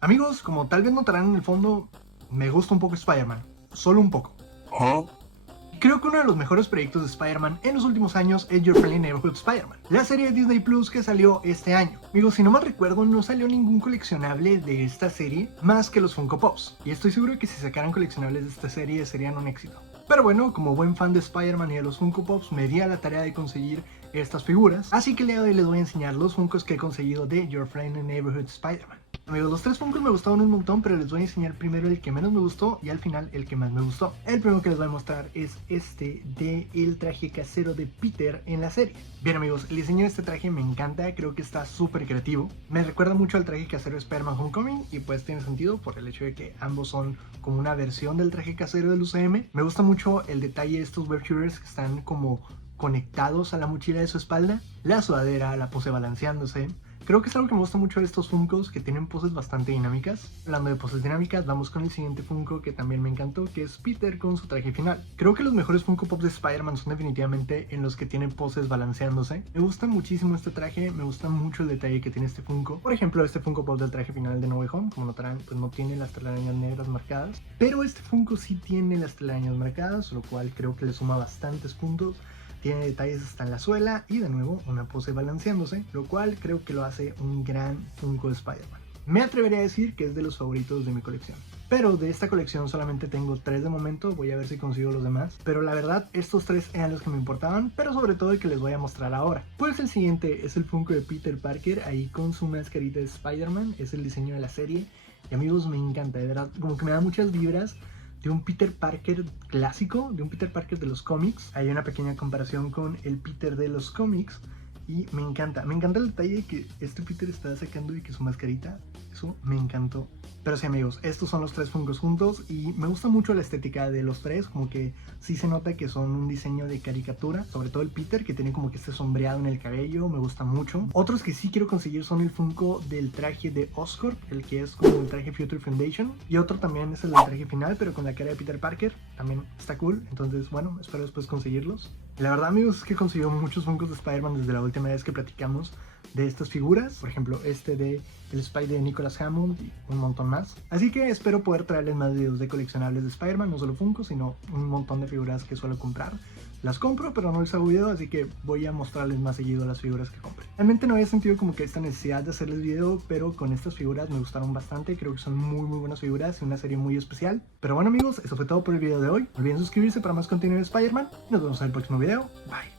Amigos, como tal vez notarán en el fondo, me gusta un poco Spider-Man, solo un poco. Creo que uno de los mejores proyectos de Spider-Man en los últimos años es Your Friendly Neighborhood Spider-Man, la serie de Disney Plus que salió este año. Amigos, si no mal recuerdo, no salió ningún coleccionable de esta serie más que los Funko Pops, y estoy seguro que si sacaran coleccionables de esta serie serían un éxito. Pero bueno, como buen fan de Spider-Man y de los Funko Pops, me di a la tarea de conseguir estas figuras, así que el día de hoy les voy a enseñar los Funkos que he conseguido de Your Friendly Neighborhood Spider-Man. Amigos, los tres Funkos me gustaron un montón, pero les voy a enseñar primero el que menos me gustó y al final el que más me gustó. El primero que les voy a mostrar es este de el traje casero de Peter en la serie. Bien amigos, el diseño de este traje me encanta, creo que está súper creativo. Me recuerda mucho al traje casero de Spider-Man Homecoming y pues tiene sentido por el hecho de que ambos son como una versión del traje casero del UCM. Me gusta mucho el detalle de estos web shooters que están como conectados a la mochila de su espalda, la sudadera, la pose balanceándose. Creo que es algo que me gusta mucho de estos Funkos, que tienen poses bastante dinámicas. Hablando de poses dinámicas, vamos con el siguiente Funko que también me encantó, que es Peter con su traje final. Creo que los mejores Funko Pops de Spider-Man son definitivamente en los que tienen poses balanceándose. Me gusta muchísimo este traje, me gusta mucho el detalle que tiene este Funko. Por ejemplo, este Funko Pop del traje final de No Way Home, como notarán, pues no tiene las telarañas negras marcadas. Pero este Funko sí tiene las telarañas marcadas, lo cual creo que le suma bastantes puntos. Tiene detalles hasta en la suela y de nuevo una pose balanceándose, lo cual creo que lo hace un gran Funko de Spider-Man. Me atrevería a decir que es de los favoritos de mi colección. Pero de esta colección solamente tengo 3 de momento, voy a ver si consigo los demás. Pero la verdad, estos 3 eran los que me importaban, pero sobre todo el que les voy a mostrar ahora. Pues el siguiente es el Funko de Peter Parker, ahí con su mascarita de Spider-Man, es el diseño de la serie. Y amigos, me encanta, de verdad, como que me da muchas vibras de un Peter Parker clásico, de un Peter Parker de los cómics. Hay una pequeña comparación con el Peter de los cómics y me encanta el detalle de que este Peter está sacando y que su mascarita, eso me encantó. Pero sí amigos, estos son los tres Funkos juntos y me gusta mucho la estética de los tres, como que sí se nota que son un diseño de caricatura, sobre todo el Peter que tiene como que este sombreado en el cabello, me gusta mucho. Otros que sí quiero conseguir son el Funko del traje de Oscorp, el que es como el traje Future Foundation, y otro también es el del traje final pero con la cara de Peter Parker, también está cool, entonces bueno, espero después conseguirlos. La verdad amigos es que consiguió muchos Funkos de Spider-Man desde la última vez que platicamos de estas figuras, por ejemplo este de el Spy de Nicholas Hammond y un montón más. Así que espero poder traerles más videos de coleccionables de Spider-Man, no solo Funko, sino un montón de figuras que suelo comprar. Las compro, pero no les hago video, así que voy a mostrarles más seguido las figuras que compré. Realmente no había sentido como que esta necesidad de hacerles video, pero con estas figuras me gustaron bastante, creo que son muy buenas figuras y una serie muy especial. Pero bueno amigos, eso fue todo por el video de hoy. No olviden suscribirse para más contenido de Spider-Man y nos vemos en el próximo video. Bye.